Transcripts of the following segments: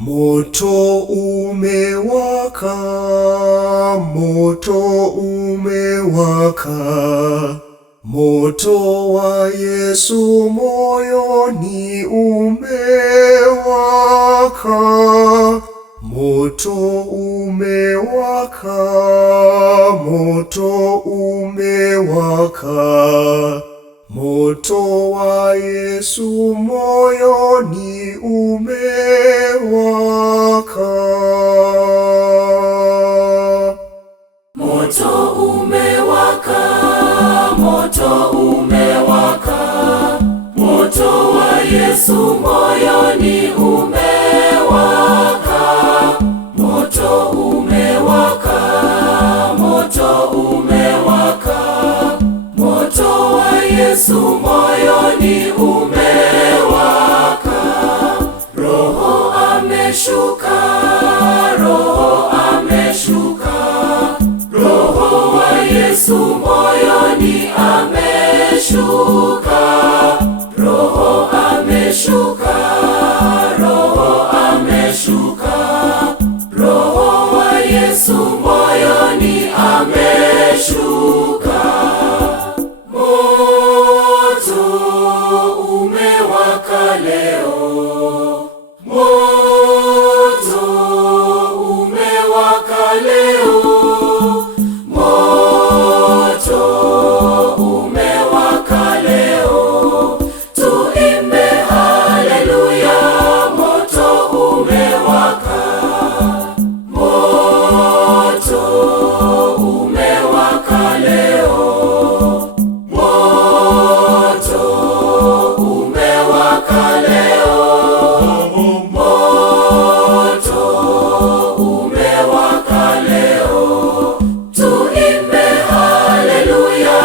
Moto umewaka, moto umewaka, moto wa Yesu moyoni umewaka. Moto umewaka, moto umewaka, moto wa Yesu moyoni umewaka. Moto umewaka, moto umewaka, moto wa Yesu moyoni umewaka. Moto umewaka, moto umewaka, moto wa Yesu moyoni umewaka. Roho ameshuka, Roho ameshuka, Roho wa Yesu moyoni ameshuka. Roho ameshuka, Roho ameshuka, Roho wa Yesu moyoni ameshuka. Moto umewaka leo, moto umewaka leo, moto umewaka leo. Tuimbe haleluya, moto umewaka, moto umewaka leo, moto umewaka leo, moto umewaka leo. Tuimbe haleluya,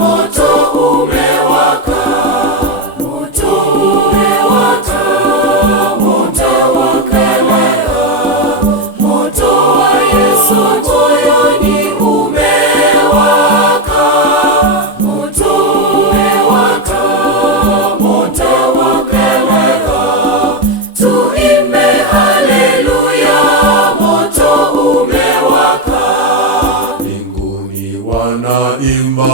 moto umewaka, moto umewaka, moto umewaka, moto wa Yesu moyoni umewaka. Moto umewaka, moto umewaka, tuimbe haleluya, moto umewaka. Mbinguni wanaimba